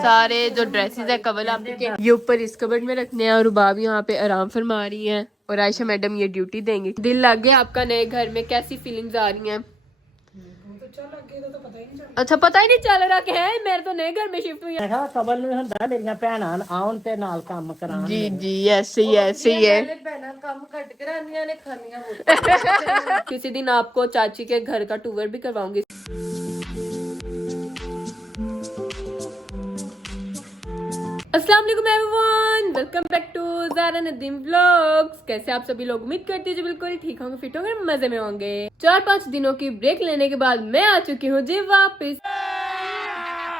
सारे जो ड्रेसेस है कवर आप के ये ऊपर इस कबर्ड में रखने हैं और रुबाब यहाँ पे आराम फरमा रही हैं और आयशा मैडम ये ड्यूटी देंगी। दिल लग गया आपका नए घर में, कैसी फीलिंग्स आ रही हैं? अच्छा पता ही नहीं चल रहा कि है मेरे तो नए घर में शिफ्ट हुई है। कबल में ਹੁੰਦਾ ਮੇਰੀਆਂ ਭੈਣਾਂ ਆਉਣ ਤੇ ਨਾਲ ਕੰਮ ਕਰਾਉਣ। जी जी ऐसे ही है। किसी दिन आपको चाची के घर का टूर भी करवाऊंगी। अस्सलाम वालेकुम everyone, welcome back to Zara Nadeem vlogs. कैसे आप सभी लोग? उम्मीद करती हूँ बिल्कुल ठीक होंगे, फिट होंगे, मजे में होंगे। 4-5 दिनों की ब्रेक लेने के बाद मैं आ चुकी हूँ जी वापस।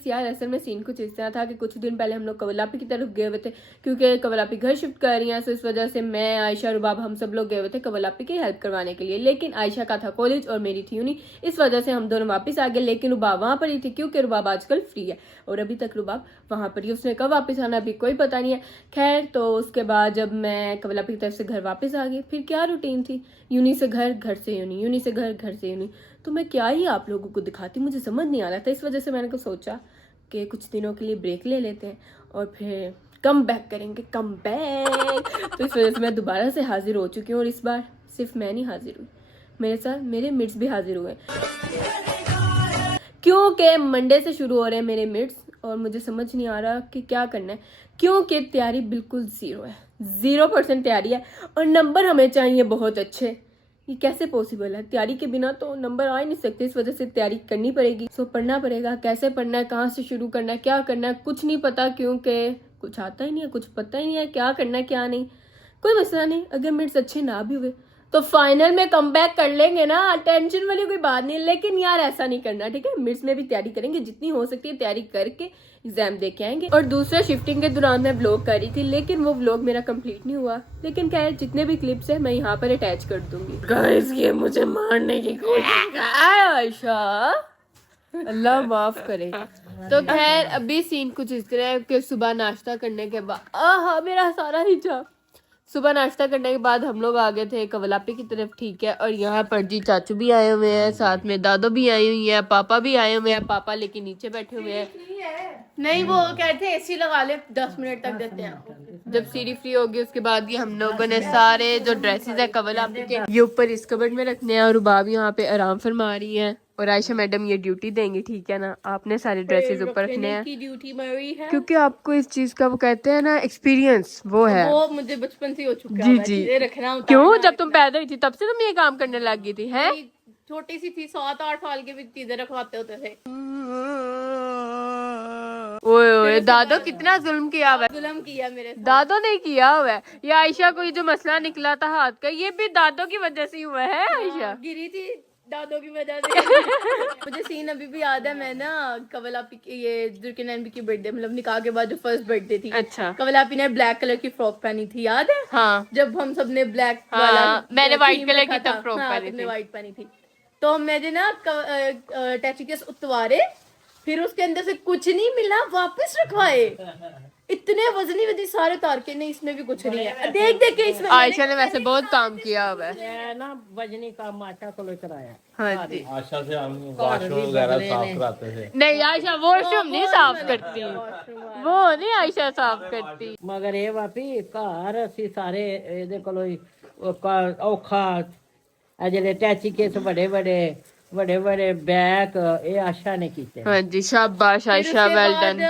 यार असल में सीन कुछ इस तरह था कि कुछ दिन पहले हम लोग कवलापी की तरफ गए हुए थे क्योंकि कवलापी घर शिफ्ट कर रही हैं, तो इस वजह से मैं आयशा रुबाब हम सब लोग गए हुए थे कवलापी की हेल्प करवाने के लिए। लेकिन आयशा का था कॉलेज और मेरी थी यूनी, इस वजह से हम दोनों वापस आ गए। लेकिन रुबाब वहां पर ही थी क्योंकि रुबाब आजकल फ्री है और अभी तक रुबाब वहां पर ही, उसने कब वापस आना अभी कोई पता नहीं है। खैर तो उसके बाद जब मैं कवलापी की तरफ से घर वापस आ गई, फिर क्या रूटीन थी, यूनी से घर, घर से यूनी, यूनी से घर, घर से यूनी, तो मैं क्या ही आप लोगों को दिखाती, मुझे समझ नहीं आ रहा था। इस वजह से मैंने को सोचा कि कुछ दिनों के लिए ब्रेक ले लेते हैं और फिर कम बैक करेंगे, कम बैक। तो इस वजह से मैं दोबारा से हाजिर हो चुकी हूँ और इस बार सिर्फ मैं नहीं हाजिर हुई, मेरे साथ मेरे मिट्स भी हाजिर हुए क्योंकि मंडे से शुरू हो रहे हैं मेरे मिट्स और मुझे समझ नहीं आ रहा कि क्या करना है क्योंकि तैयारी बिल्कुल 0 है, 0% तैयारी है और नंबर हमें चाहिए बहुत अच्छे। ये कैसे पॉसिबल है? तैयारी के बिना तो नंबर आ ही नहीं सकते, इस वजह से तैयारी करनी पड़ेगी। सो पढ़ना पड़ेगा, कैसे पढ़ना है, कहाँ से शुरू करना है, क्या करना है, कुछ नहीं पता क्योंकि कुछ आता ही नहीं है, कुछ पता ही नहीं है क्या करना है क्या नहीं। कोई मसला नहीं, अगर मिनट्स अच्छे ना भी हुए तो फाइनल में कम बैक कर लेंगे ना, टेंशन वाली कोई बात नहीं। लेकिन यार ऐसा नहीं करना, ठीक है? मिड्स में भी तैयारी करेंगे, जितनी हो सकती है तैयारी करके एग्जाम दे के आएंगे। और दूसरा शिफ्टिंग के दौरान मैं व्लॉग कर रही थी लेकिन वो व्लॉग मेरा कंप्लीट नहीं हुआ, लेकिन खैर जितने भी क्लिप्स है मैं यहाँ पर अटैच कर दूंगी। गाइस ये मुझे मारने की कोशिश कर आयशा, अल्लाह माफ करे। तो खैर अभी सीन कुछ इस तरह है कि सुबह नाश्ता करने के बाद आहा मेरा सारा हिजाब, सुबह नाश्ता करने के बाद हम लोग आ गए थे कवलापी की तरफ, ठीक है? और यहाँ पर जी चाचू भी आए हुए हैं, साथ में दादो भी आई हुई है, पापा भी आए हुए हैं। पापा लेकिन नीचे बैठे हुए हैं, नहीं वो कहते हैं एसी लगा ले 10 मिनट तक देते हैं। जब सीढ़ी फ्री होगी उसके बाद ये हम लोगों ने सारे जो ड्रेसेस है कवलापी के ये ऊपर इस कबर्ड में रखने हैं और रुबाब यहाँ पे आराम फरमा रही है और आयशा मैडम ये ड्यूटी देंगी, ठीक है ना? आपने सारे ड्रेसेस ऊपर रखने हैं, ड्यूटी मेरी है क्योंकि आपको इस चीज का वो कहते हैं ना एक्सपीरियंस, वो है, वो मुझे बचपन से हो चुका है। जी जी रखना। क्यों? जब तुम पैदा हुई थी तब से तुम ये काम करने लग गई थी? हैं छोटी सी थी, 7-8 साल के भी चीजें रखवाते होते थे। ओए ओए दादो कितना जुल्म किया हुआ है, जुल्म किया मेरे साथ। दादो ने किया हुआ है। ये आयशा को ये जो मसला निकला था हाथ का, ये भी दादो की वजह से हुआ है। आयशा गिरी थी दादों की वजह से। मुझे सीन अभी भी याद है, मैं ना कवलापी ये जुर्किन की बर्थडे, मतलब निकाह के बाद जो फर्स्ट बर्थडे थी। अच्छा। कवलापी ने ब्लैक कलर की फ्रॉक पहनी थी, याद है? हाँ। जब हम सबने ब्लैक वाला, मैंने व्हाइट कलर की तब फ्रॉक पहनी थी, व्हाइट पहनी थी। तो मैंने ना टैची केस उतवारे, फिर उसके अंदर से कुछ नहीं मिला, वापस रखवाए। इतने वजनी वजनी सारे उतार के, नहीं इसमें भी कुछ नहीं है, देख देख के इसमें। आयशा ने वैसे बहुत काम किया हुआ है ना, वजनी काम आशा को लेकर आया। हाँ जी, आशा से हम वॉशरूम वगैरह साफ कराते थे। नहीं आयशा वॉशरूम नहीं साफ करती, वो नहीं आयशा साफ करती। मगर ये वापी घर असी सारे ਇਹਦੇ ਕੋਲੋਂ ਔਖਾ ਜਿਹੜੇ ਟੈਚੀ केस बड़े बड़े बैग ये आशा ने कीते। हाँ जी शाबाश आयशा, वेल डन।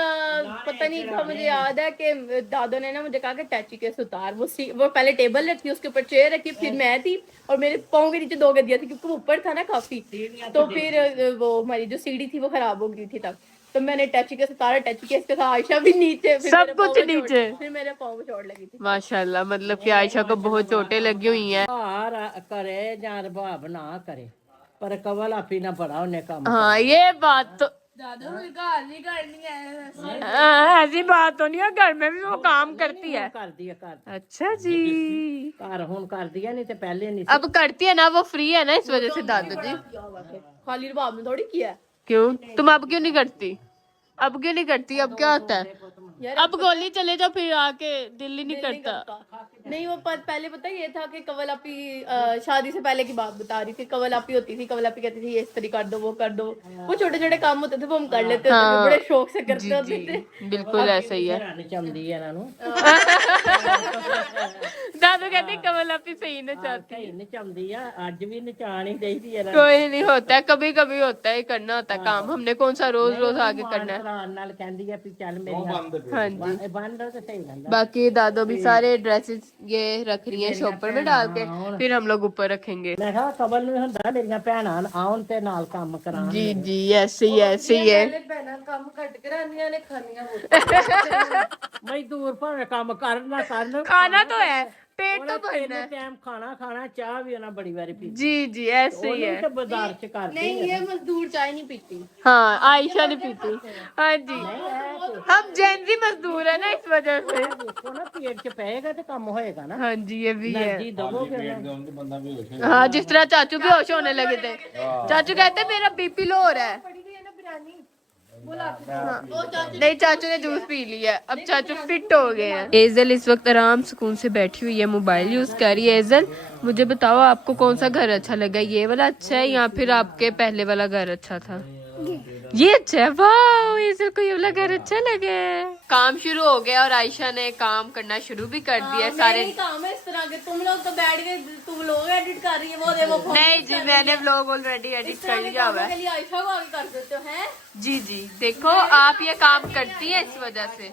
पता नहीं था, मुझे याद है कि दादो ने ना मुझे कहा कि टैची केस उतार। वो पहले टेबल रखी, उसके ऊपर चेयर रखी, फिर मैं थी और मेरे पाँव के नीचे 2 गद्दियां थी क्योंकि वो ऊपर था ना काफी। तो फिर वो हमारी जो सीढ़ी थी वो खराब हो गई थी तब, तो मैंने टैची केस उतारा, टैची केस के साथ आयशा भी नीचे, फिर सब कुछ नीचे, फिर मेरे पाँव में चोट लगी थी। माशाल्लाह, मतलब कि आयशा को बहुत चोटें लगी हुई हैं। करे या रुबाब ना करे पर कवलापी ना पड़ा उन्हें काम। हाँ ये बात तो ऐसी बात तो नहीं है, घर में भी वो काम करती है। कर दिया कर। अच्छा जी, घर हुन कर दिया, नहीं तो पहले नहीं। अब करती है ना, वो फ्री है ना, इस वजह से। दादू जी खाली रुबाब ने थोड़ी किया। क्यों? तुम अब क्यों नहीं करती? अब क्यों नहीं करती? अब क्या होता है? अब गोली चले जाओ फिर आके दिल ही नहीं करता। नहीं वो पहले पता ये था कि कवल आपी शादी से पहले की बात बता रही थी। कवल आपी होती थी, कवल आपी कहती थी ये इस्त्री कर दो, वो कर दो। वो छोटे छोटे काम होते थे वो हम कर लेते होते थे, बड़े शौक से करते होते थे। बिल्कुल ऐसा ही है। नचाਉਂਦੀ ਹੈ ਇਹਨਾਂ ਨੂੰ दादू कहते कवल आपी सही न चाहती। ਕਈ ਨਚਾਉਂਦੀ ਆ ਅੱਜ भी ਨਚਾਣ ਹੀ ਦੇਈਦੀ ਹੈ कोई नहीं होता है, कभी कभी होता है, करना होता है काम। हमने कौन सा रोज रोज आगे करना है। ਭਰਾ ਨਾਲ ਕਹਿੰਦੀ ਆ ਵੀ ਚੱਲ ਮੇਰੀ हाँ जी। ਬੰਦ ਤੇ ਸਹੀ ਰਹਿੰਦਾ। बाकी दादो भी सारे ड्रेसेस ये रख रही हैं शॉपर में डाल के, फिर हम लोग ऊपर रखेंगे। ਮੈਂ ਕਿਹਾ ਕਬਲ ਨੂੰ ਹੁੰਦਾ ਮੇਰੀਆਂ ਭੈਣਾਂ ਆਉਣ ਤੇ ਨਾਲ ਕੰਮ ਕਰਾਉਣ। जी जी ऐसे ही है। ਕੰਮ ਘੱਟ ਕਰਾਨੀਆਂ ਨੇ ਖਾਣੀਆਂ ਮਜ਼ਦੂਰ ਭਾਵੇਂ ਕੰਮ ਕਰਨ ਨਾ ਕਰਨ खाना तो है, पेट तो भरना है। टाइम खाना खाना चाह भी ना बड़ी बारी पी। जी जी ऐसे ही है। बाजार च करते नहीं ये मजदूर चाय नहीं पीती। हाँ आयशा नहीं पीती। हाँ जी हम जेनजी मजदूर है ना, इस वजह से। देखो ना पेट च पेगा तो काम होएगा ना। हाँ जी ये भी है। जी दबोगे ना। हाँ जिस तरह चाचू के होश होने लगे थे। चाचू कहते मेरा बीपी लो हो रहा है। नहीं चाचू ने जूस पी लिया, अब चाचू फिट हो गए हैं। एजल इस वक्त आराम सुकून से बैठी हुई है, मोबाइल यूज कर रही है। एजल मुझे बताओ आपको कौन सा घर अच्छा लगा, ये वाला अच्छा है या फिर आपके पहले वाला घर अच्छा था? ये अच्छा है। वाह एजल को ये वाला घर अच्छा लगा है। काम शुरू हो गया और आयशा ने काम करना शुरू भी कर दिया। सारे काम है इस तरह के, तुम लोग तो बैठ गए, तुम लोग एडिट कर रही है वो देखो। नहीं जी मैंने व्लॉग ऑलरेडी एडिट कर लिया हुआ है। आयशा को आगे कर देते हो हैं? जी जी देखो आप ये काम करती है इस वजह से।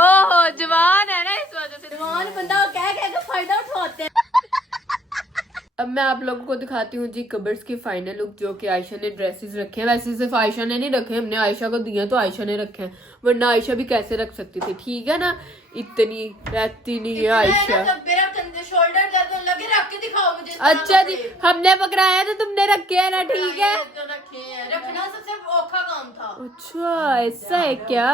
ओहो जवान है ना, इस वजह से जवान बंदा कह फायदा उठाते हैं। अब मैं आप लोगों को दिखाती हूँ जी कबर्ड्स की फाइनल लुक, जो कि आयशा ने ड्रेसेस रखे हैं। वैसे सिर्फ आयशा ने नहीं रखे, हमने आयशा को दिए तो आयशा ने रखे हैं, वरना आयशा भी कैसे रख सकती थी, ठीक है ना। इतनी रहती नहीं है आयशा। शोल्डर लगे रख के दिखाओ मुझे। अच्छा जी हमने पकड़ाया तो तुमने रखे है ना, ठीक है। रखना सबसे औखा काम था। अच्छा ऐसा है क्या।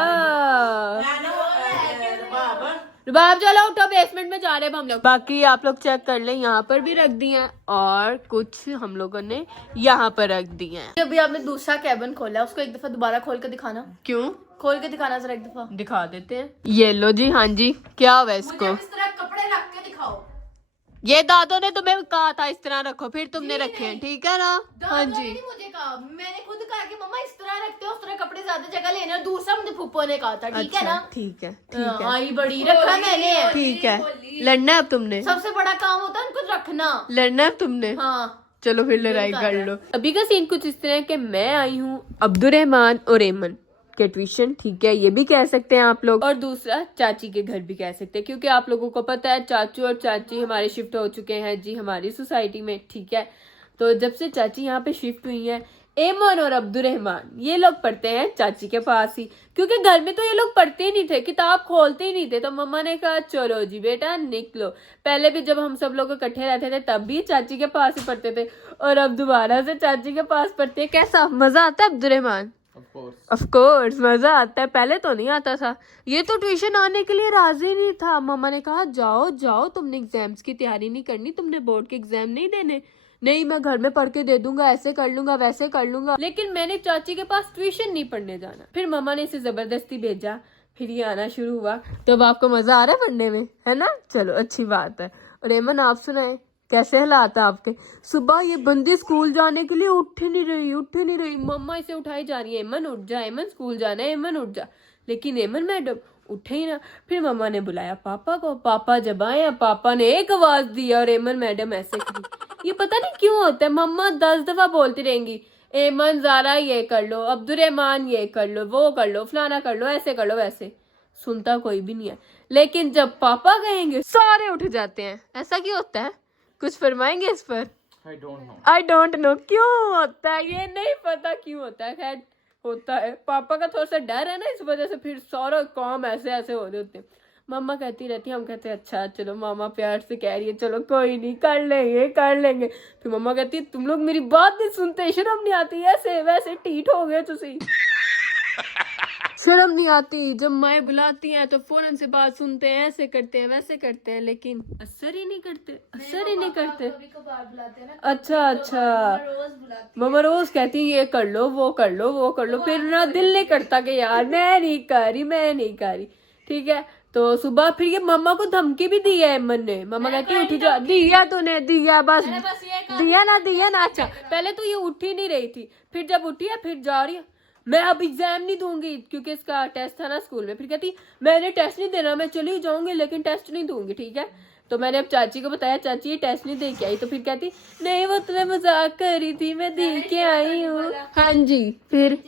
रुबाब चलो उठो, बेसमेंट में जा रहे हैं हम लोग। बाकी आप लोग चेक कर लें, यहाँ पर भी रख दी हैं और कुछ हम लोगों ने यहाँ पर रख दी हैं। अभी आपने दूसरा कैबिन खोला, उसको एक दफा दोबारा खोल के दिखाना। क्यों खोल के दिखाना जरा एक दफा। दिखा देते हैं। ये लो जी। हाँ जी क्या हुआ इसको? इस तरह कपड़े रख के दिखाओ। ये दादो ने तुम्हें कहा था इस तरह रखो, फिर तुमने रखे हैं, ठीक है ना। हाँ जी मुझे कहा, मैंने खुद कहा कि मम्मा इस तरह रखते हो, उस तरह कपड़े ज्यादा जगह लेना। दूसरा मुझे फूफो ने कहा था, ठीक है ना। ठीक है ठीक है। आई बड़ी रखा मैंने, ठीक है। लड़ना है अब तुमने, सबसे बड़ा काम होता है उनको रखना। लड़ना है तुमने। हाँ चलो फिर लड़ाई कर लो। अभी का सीन कुछ इस तरह के, मैं आई हूँ अब्दुर्रहमान और एमन के ट्यूशन, ठीक है, ये भी कह सकते हैं आप लोग। और दूसरा चाची के घर भी कह सकते हैं, क्योंकि आप लोगों को पता है चाचू और चाची हमारे शिफ्ट हो चुके हैं जी हमारी सोसाइटी में, ठीक है। तो जब से चाची यहाँ पे शिफ्ट हुई है, एमन और अब्दुर्रहमान ये लोग पढ़ते हैं चाची के पास ही, क्योंकि घर में तो ये लोग पढ़ते ही नहीं थे, किताब खोलते ही नहीं थे। तो मम्मा ने कहा चलो जी बेटा निकलो। पहले भी जब हम सब लोग इकट्ठे रहते थे तब भी चाची के पास ही पढ़ते थे, और अब दोबारा से चाची के पास पढ़ते हैं। कैसा मजा आता है अब्दुर्रहमान? ऑफ कोर्स मजा आता है, पहले तो नहीं आता था। ये तो ट्यूशन आने के लिए राजी नहीं था। मम्मा ने कहा जाओ जाओ, तुमने एग्जाम्स की तैयारी नहीं करनी, तुमने बोर्ड के एग्जाम नहीं देने। नहीं मैं घर में पढ़ के दे दूंगा, ऐसे कर लूंगा वैसे कर लूंगा। लेकिन मैंने चाची के पास ट्यूशन नहीं पढ़ने जाना। फिर मम्मा ने इसे जबरदस्ती भेजा, फिर ये आना शुरू हुआ। तो अब आपको मजा आ रहा है पढ़ने में, है ना। चलो अच्छी बात है। और एमन आप सुनाए कैसे हालात है आपके? सुबह ये बंदी स्कूल जाने के लिए उठ नहीं रही। मम्मा इसे उठाई जा रही है, एमन उठ जा, एमन स्कूल जाना है, एमन उठ जा। लेकिन एमन मैडम उठे ही ना। फिर मम्मा ने बुलाया पापा को, पापा जब आए पापा ने एक आवाज दी और एमन मैडम ऐसे की। ये पता नहीं क्यों होता है, मम्मा 10 दफा बोलती रहेंगी एमन ज़ारा ये कर लो, अब्दुर्रहमान ये कर लो, वो कर लो, फलाना कर लो, ऐसे कर लो वैसे। सुनता कोई भी नहीं है। लेकिन जब पापा कहेंगे सारे उठ जाते हैं। ऐसा क्यों होता है, कुछ फरमाएंगे इस पर? आई डोंट नो क्यों होता है, ये नहीं पता क्यों होता है। खैर होता है, पापा का थोड़ा सा डर है ना, इस वजह से फिर सारा काम ऐसे ऐसे हो रहे होते हैं। मम्मा कहती रहती है, हम कहते हैं अच्छा चलो, मामा प्यार से कह रही है चलो कोई नहीं कर लेंगे। फिर मम्मा कहती है तुम लोग मेरी बात नहीं सुनते, शर्म नहीं आती, ऐसे वैसे टीठ हो गए तुसी। शर्म नहीं आती, जब माएँ बुलाती हैं तो फौरन से बात सुनते हैं, ऐसे करते हैं वैसे करते हैं, लेकिन असर ही नहीं करते। अच्छा मम्मा रोज कहती है ये कर लो वो कर लो, फिर ना दिल नहीं करता कि यार मैं नहीं कर रही। ठीक है, तो सुबह फिर ये मम्मा को धमकी भी दी है अमन ने। मम्मा कहती उठी जा, दिया तूने, दिया बस दिया ना। अच्छा पहले तो ये उठ ही नहीं रही थी, फिर जब उठी है फिर जा रही है मैं अब एग्जाम नहीं दूंगी क्योंकि इसका टेस्ट था ना स्कूल में। फिर कहती मैंने टेस्ट नहीं देना, मैं चली जाऊंगी लेकिन टेस्ट नहीं दूंगी, ठीक है। तो मैंने अब चाची को बताया, चाची ये टेस्ट नहीं दे के आई। तो फिर कहती नहीं वो तुम्हें मजाक कर रही थी, मैं दे के आई हूँ। हाँ जी, फिर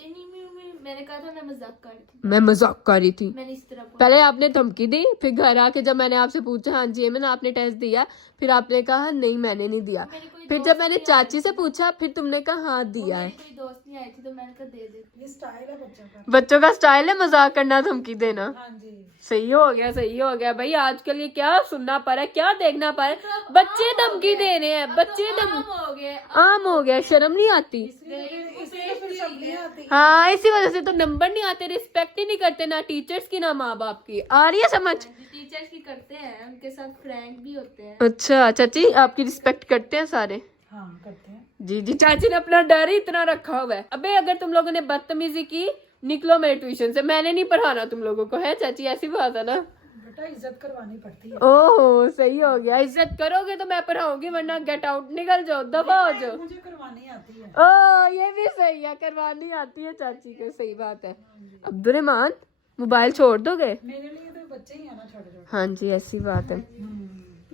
मैंने कहा था मैं मजाक कर रही थी, मैं मजाक कर रही थी। मैंने इस तरह पहले आपने धमकी दी, फिर घर आके जब मैंने आपसे पूछा हाँ जी मैंने आपने टेस्ट दिया, फिर आपने कहा नहीं मैंने नहीं दिया। फिर जब मैंने चाची से पूछा फिर तुमने कहा हाँ दिया है। कोई दोस्त नहीं आई थी तो मैंने कहा दे देती। ये स्टाइल है बच्चों का। बच्चों का स्टाइल है मजाक करना, धमकी देना। हाँ जी, सही हो गया भाई। आजकल ये क्या सुनना पड़ रहा है, क्या देखना पड़ रहा है, बच्चे धमकी दे रहे हैं, बच्चे हो गए आम हो गया, शर्म नहीं आती। इसलिए फिर सब नहीं आती। हाँ इसी वजह से तो नंबर नहीं आते, रिस्पेक्ट ही नहीं करते ना टीचर्स की ना माँ बाप की। आ रही है समझ? टीचर्स की करते हैं, उनके साथ फ्रैंक भी होते हैं। अच्छा चाची आपकी रिस्पेक्ट करते हैं सारे? हाँ करते हैं। जी चाची ने अपना डर ही इतना रखा हुआ है। अबे अगर तुम लोगों ने बदतमीजी की निकलो मेरे ट्यूशन से, मैंने नहीं पढ़ाना तुम लोगों को, है चाची? ऐसी बात है ना बेटा, इज्जत करवानी पड़ती है। ओहो सही हो गया, इज्जत करोगे तो मैं पढ़ाऊंगी, वरना गेट आउट, निकल जाओ, दफा हो जाओ। मुझे करवानी आती है। ओ ये भी सही है, करवानी आती है चाची को, सही बात है। अब्दुर्रहमान मोबाइल छोड़ दोगे? मेरे लिए तो बच्चे ही है ना छोटे छोटे। हाँ जी ऐसी बात है।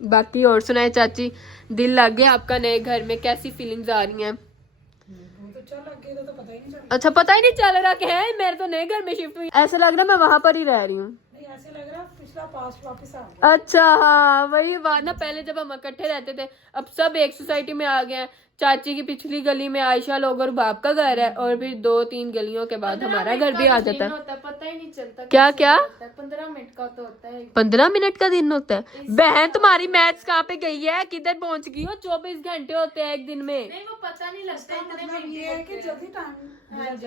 बाकी और सुनाए चाची, दिल लग गया आपका नए घर में, कैसी फीलिंग्स आ रही हैं? वो तो चल लगे तो पता ही नहीं चला। अच्छा पता ही नहीं चल रहा कि है मेरे तो नए घर में शिफ्ट हुई, ऐसा लग रहा मैं वहां पर ही रह रही हूँ। नहीं ऐसे लग रहा पिछला पास्ट वापस आ गया। अच्छा हाँ वही बात ना, पहले जब हम इकट्ठे रहते थे, अब सब एक सोसाइटी में आ गए हैं। चाची की पिछली गली में आयशा लोग और बाप का घर है, और फिर 2-3 गलियों के बाद हमारा घर भी आ जाता है। पता ही नहीं चलता क्या क्या? 15 मिनट का तो होता है। 15 मिनट का दिन होता है? बहन तुम्हारी मैथ्स कहाँ पे गई है, किधर पहुंच गई हो? 24 घंटे होते हैं एक दिन में। नहीं वो पता नहीं लगता, इतने मतलब ये है कि जल्दी टाइम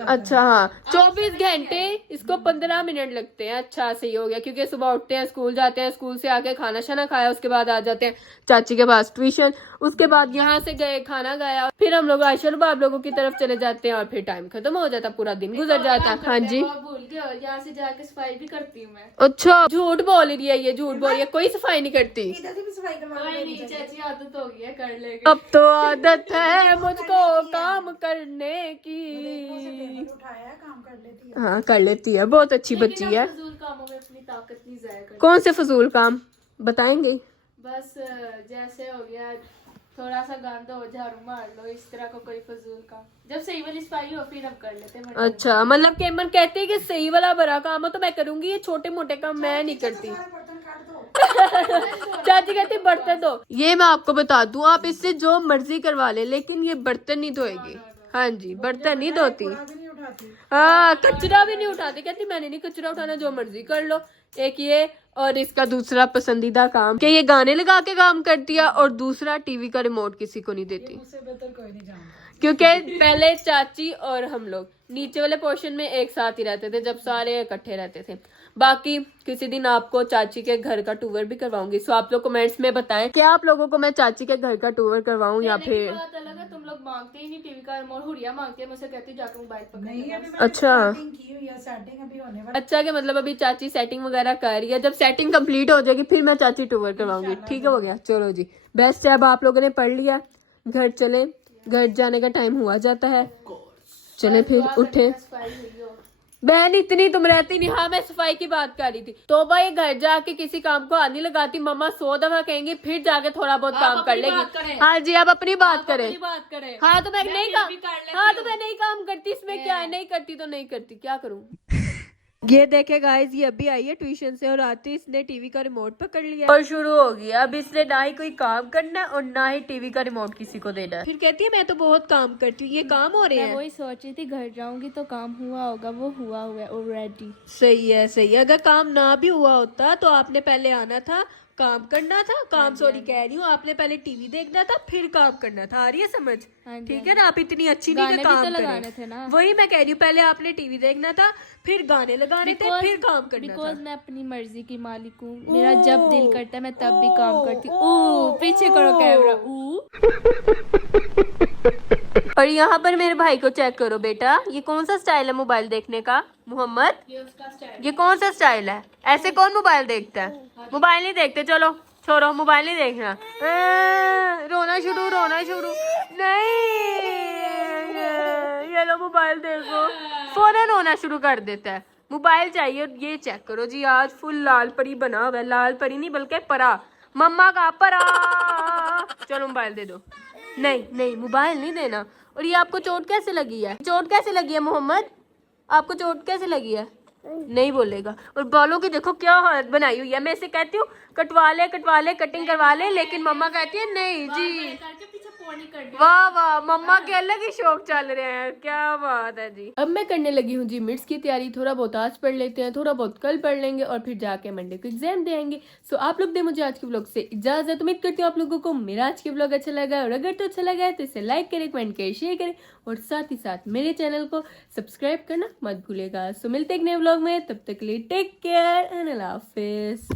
अच्छा हाँ 24 घंटे, इसको 15 मिनट लगते हैं। अच्छा सही हो गया, क्योंकि सुबह उठते हैं, स्कूल जाते हैं, स्कूल से आके खाना शाना खाया, उसके बाद आ जाते हैं चाची के पास ट्यूशन, उसके बाद यहाँ से गए खाना खाया, फिर हम लोग आयशा बाब लोगों की तरफ चले जाते हैं, और फिर टाइम खत्म हो जाता, पूरा दिन गुजर जाता। हाँ जी भूल गए, यहाँ से जाके सफाई भी करती हूँ मैं। अच्छा झूठ बोल रही है ये, झूठ बोल रही है, कोई सफाई नहीं करती। इधर से भी सफाई करवा कोई नहीं चाची, आदत हो गई है, कर लेंगे। अब तो आदत है मुझको काम करने की। उठाया है, काम कर लेती है। हाँ कर लेती है, बहुत अच्छी बच्ची है। फजूल कामों में अपनी ताकत नहीं जाया करती। कौन से फजूल काम बताएंगे? बस जैसे हो गया थोड़ा सा गंद हो, झाड़ू मार लो, इस तरह का कोई फजूल काम। जब सही वाली सफाई हो फिर हम कर लेते हैं। अच्छा मतलब केमन कहते हैं कि सही वाला बड़ा काम हो तो मैं करूंगी, ये छोटे मोटे काम मैं नहीं करती। बर्तन काट दो। चाची कहती बर्तन दो। ये मैं आपको बता दूं, आप इससे जो मर्जी करवा ले, लेकिन ये बर्तन नहीं धोएगी। हाँ जी बर्तन नहीं धोती। भी नहीं उठाती। हाँ कचरा भी नहीं उठाती, कहती मैंने नहीं कचरा उठाना, जो मर्जी कर लो। एक ये, और इसका दूसरा पसंदीदा काम कि ये गाने लगा के काम करती है, और दूसरा टीवी का रिमोट किसी को नहीं देती, मुझसे बेहतर कोई नहीं जानता। क्योंकि पहले चाची और हम लोग नीचे वाले पोर्शन में एक साथ ही रहते थे जब सारे इकट्ठे रहते थे। बाकी किसी दिन आपको चाची के घर का टूर भी करवाऊंगी, सो आप लोग कमेंट्स में बताएं कि आप लोगों को मैं चाची के घर का टूर करवाऊं या फिर। बात अलग है, तुम लोग मांगते ही नहीं टीवी का रिमोट, हुरिया मांगती है, मुझसे कहती है जाके मोबाइल पकड़ नहीं ले। अभी मैंने अच्छा। सेटिंग की हुई है, सेटिंग अभी होने वाली। अच्छा के मतलब अभी चाची सेटिंग वगैरह कर रही है, जब सेटिंग कंप्लीट हो जाएगी फिर मैं चाची टूर करवाऊंगी। ठीक हो गया, चलो जी बेस्ट है। अब आप लोगों ने पढ़ लिया, घर चले, घर जाने का टाइम हुआ जाता है, चले फिर उठे। सफाई हुई हो। बहन इतनी तुम रहती नहीं। हाँ मैं सफाई की बात कर रही थी। तो भाई घर जाके किसी काम को आने लगाती, मम्मा 100 दफा कहेंगी, फिर जाके थोड़ा बहुत काम कर लेगी। हाँ जी आप अपनी बात करें। हाँ तो मैं नहीं काम, हाँ तो मैं नहीं काम करती, इसमें क्या है, नहीं करती तो नहीं करती, क्या करूँ। ये देखे गाइस, ये अभी आई है ट्यूशन से और आते ही इसने टीवी का रिमोट पकड़ लिया और शुरू हो गया। अब इसने ना ही कोई काम करना है और ना ही टीवी का रिमोट किसी को देना है। फिर कहती है मैं तो बहुत काम करती हूँ, ये काम हो रहे हैं। वही सोच रही थी घर जाऊंगी तो काम हुआ होगा, वो हुआ है ऑलरेडी। सही है सही है। अगर काम ना भी हुआ होता तो आपने पहले आना था, काम करना था, काम सॉरी कह रही हूँ, आपने पहले टीवी देखना था फिर काम करना था। आ रही है समझ? ठीक है ना, आप इतनी अच्छी नहीं कि काम लगाने थे ना। वही मैं कह रही हूँ, पहले आपने टीवी देखना था, फिर गाने लगाने थे, फिर काम करना था। बिकॉज मैं अपनी मर्जी की मालिक हूँ, मेरा जब दिल करता है मैं तब भी काम करती हूँ। पीछे करो कैमरा। और यहाँ पर मेरे भाई को चेक करो बेटा, ये कौन सा स्टाइल है मोबाइल देखने का? मोहम्मद ये उसका स्टाइल। ये कौन सा स्टाइल है? ऐसे कौन मोबाइल देखता है? मोबाइल नहीं देखते, चलो छोड़ो, मोबाइल नहीं देखना। रोना शुरू नहीं, ये लो मोबाइल देखो, फौरन रोना शुरू कर देता है। मोबाइल चाहिए। ये चेक करो जी, आज फुल लाल परी बना हुआ है। लाल परी नहीं बल्कि परा, मम्मा का परा। चलो मोबाइल दे दो। नहीं मोबाइल नहीं देना। और ये आपको चोट कैसे लगी है? चोट कैसे लगी है मोहम्मद? आपको चोट कैसे लगी है? नहीं बोलेगा। और बालों की देखो क्या हालत बनाई हुई है। मैं इसे कहती हूँ कटवा ले कटिंग करवा ले, लेकिन मम्मा कहती है नहीं जी। करके पीछे पोनी कर दिया। वाह मम्मा के अलग ही शौक चल रहे हैं, क्या बात है जी। अब मैं करने लगी हूँ जी मिड्स की तैयारी। थोड़ा बहुत आज पढ़ लेते हैं, थोड़ा बहुत कल पढ़ लेंगे और फिर जाके मंडे को एग्जाम देंगे। सो आप लोग दे मुझे आज के ब्लॉग से इजाजत। उम्मीद करती हूँ आप लोगों को मेरा आज के ब्लॉग अच्छा लगा, और अगर तो अच्छा लगा है तो इसे लाइक करें, कमेंट करें, शेयर करें, और साथ ही साथ मेरे चैनल को सब्सक्राइब करना मत भूलिएगा। सो मिलते हैं एक नए ब्लॉग में, तब तक के लिए टेक केयर एंड अल्लाह हाफिज।